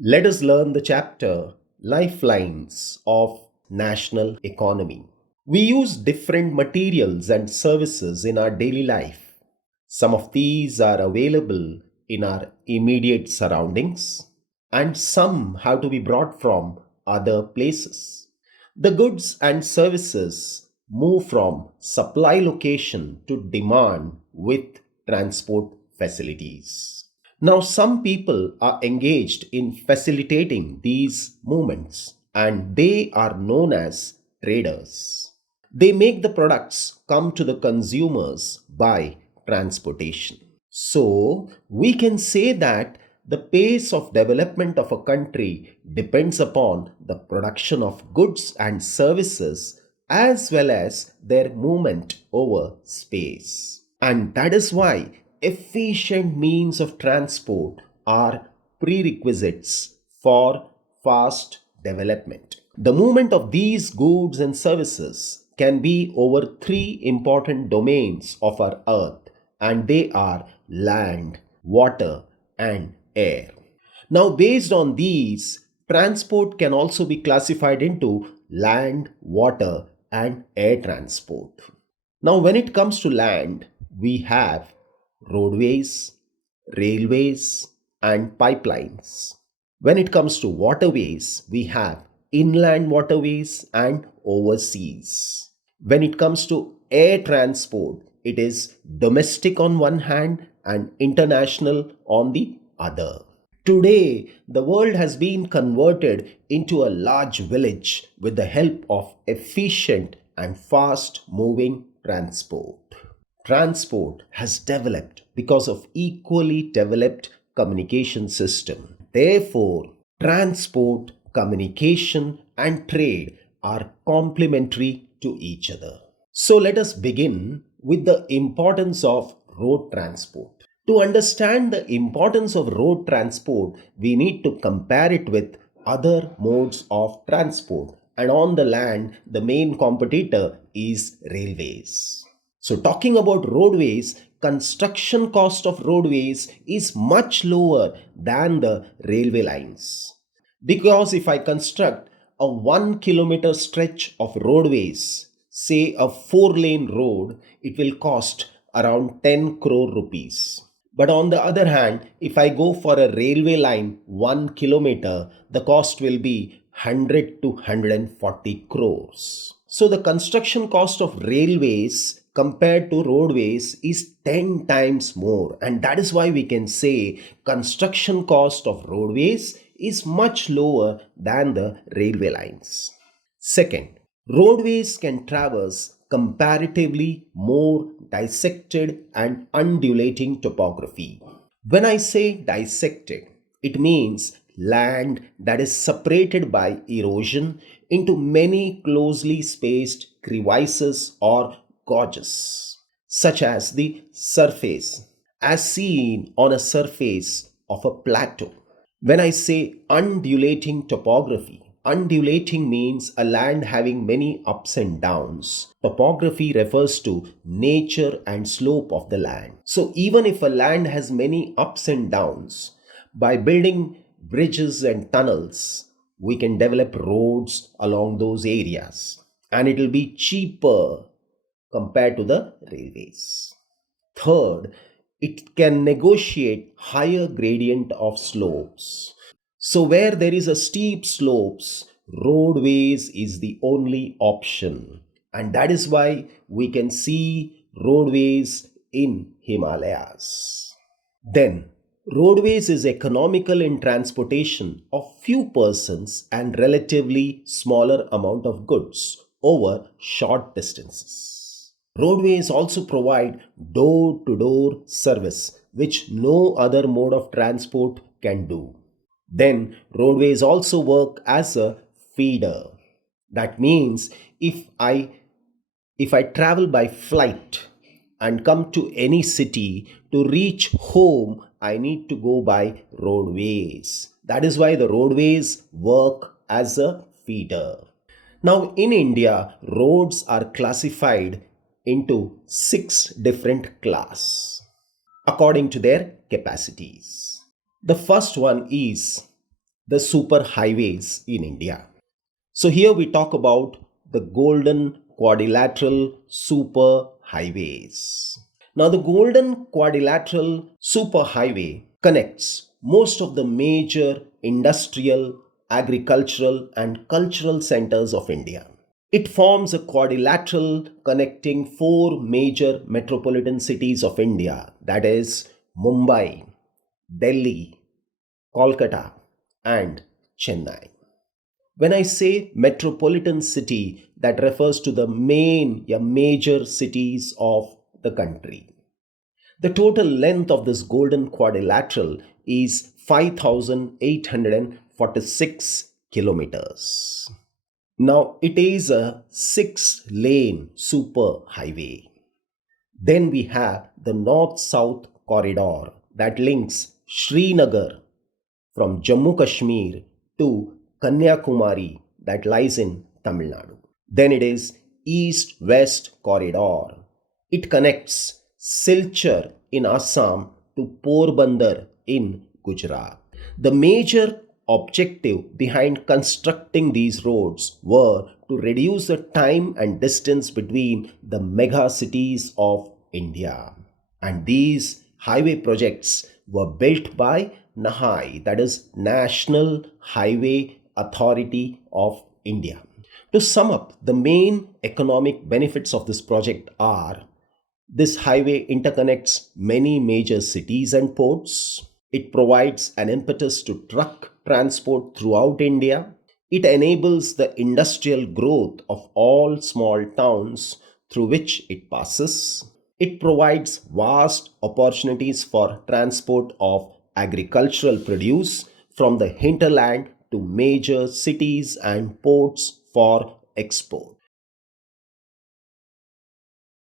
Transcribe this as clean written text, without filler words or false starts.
Let us learn the chapter Lifelines of National Economy. We use different materials and services in our daily life. Some of these are available in our immediate surroundings, and some have to be brought from other places. The goods and services move from supply location to demand with transport facilities. Now, some people are engaged in facilitating these movements and they are known as traders. They make the products come to the consumers by transportation. So, we can say that the pace of development of a country depends upon the production of goods and services as well as their movement over space. And that is why efficient means of transport are prerequisites for fast development. The movement of these goods and services can be over three important domains of our earth, and they are land, water, and air. Now, based on these, transport can also be classified into land, water, and air transport. Now, when it comes to land, we have roadways, railways, and pipelines. When it comes to waterways, we have inland waterways and overseas. When it comes to air transport, it is domestic on one hand and international on the other. Today, the world has been converted into a large village with the help of efficient and fast moving transport. Transport has developed because of equally developed communication system. Therefore, transport, communication, and trade are complementary to each other. So let us begin with the importance of road transport. To understand the importance of road transport, we need to compare it with other modes of transport. And on the land, the main competitor is railways. So talking about roadways, construction cost of roadways is much lower than the railway lines. Because if I construct a 1 kilometer stretch of roadways, say a 4-lane road, it will cost around 10 crore rupees. But on the other hand, if I go for a railway line 1 kilometer, the cost will be 100 to 140 crores. So the construction cost of railways compared to roadways is 10 times more, and that is why we can say construction cost of roadways is much lower than the railway lines. Second, roadways can traverse comparatively more dissected and undulating topography. When I say dissected, it means land that is separated by erosion into many closely spaced crevices or gorges, such as the surface, as seen on a surface of a plateau. When I say undulating topography, undulating means a land having many ups and downs. Topography refers to nature and slope of the land. So even if a land has many ups and downs, by building bridges and tunnels, we can develop roads along those areas, and it will be cheaper compared to the railways. Third, it can negotiate higher gradient of slopes. So where there is a steep slopes, roadways is the only option. And that is why we can see roadways in Himalayas. Then, roadways is economical in transportation of few persons and relatively smaller amount of goods over short distances. Roadways also provide door-to-door service, which no other mode of transport can do. Then, roadways also work as a feeder. That means if I travel by flight and come to any city, to reach home, I need to go by roadways. That is why the roadways work as a feeder. Now, in India, roads are classified into 6 different classes according to their capacities. The first one is the super highways in India. So here we talk about the Golden Quadrilateral Super Highways. Now the Golden Quadrilateral Super Highway connects most of the major industrial, agricultural and cultural centers of India. It forms a quadrilateral connecting four major metropolitan cities of India, that is Mumbai, Delhi, Kolkata and Chennai. When I say metropolitan city, that refers to the major cities of the country. The total length of this golden quadrilateral is 5,846 kilometers. Now it is a 6-lane super highway. Then we have the north-south corridor that links Srinagar from Jammu Kashmir to Kanyakumari that lies in Tamil Nadu. Then it is east-west corridor. It connects Silchar in Assam to Porbandar in Gujarat. The major objective behind constructing these roads were to reduce the time and distance between the mega cities of India. And these highway projects were built by NHAI, that is National Highway Authority of India. To sum up, the main economic benefits of this project are: this highway interconnects many major cities and ports. It provides an impetus to truck transport throughout India. It enables the industrial growth of all small towns through which it passes. It provides vast opportunities for transport of agricultural produce from the hinterland to major cities and ports for export.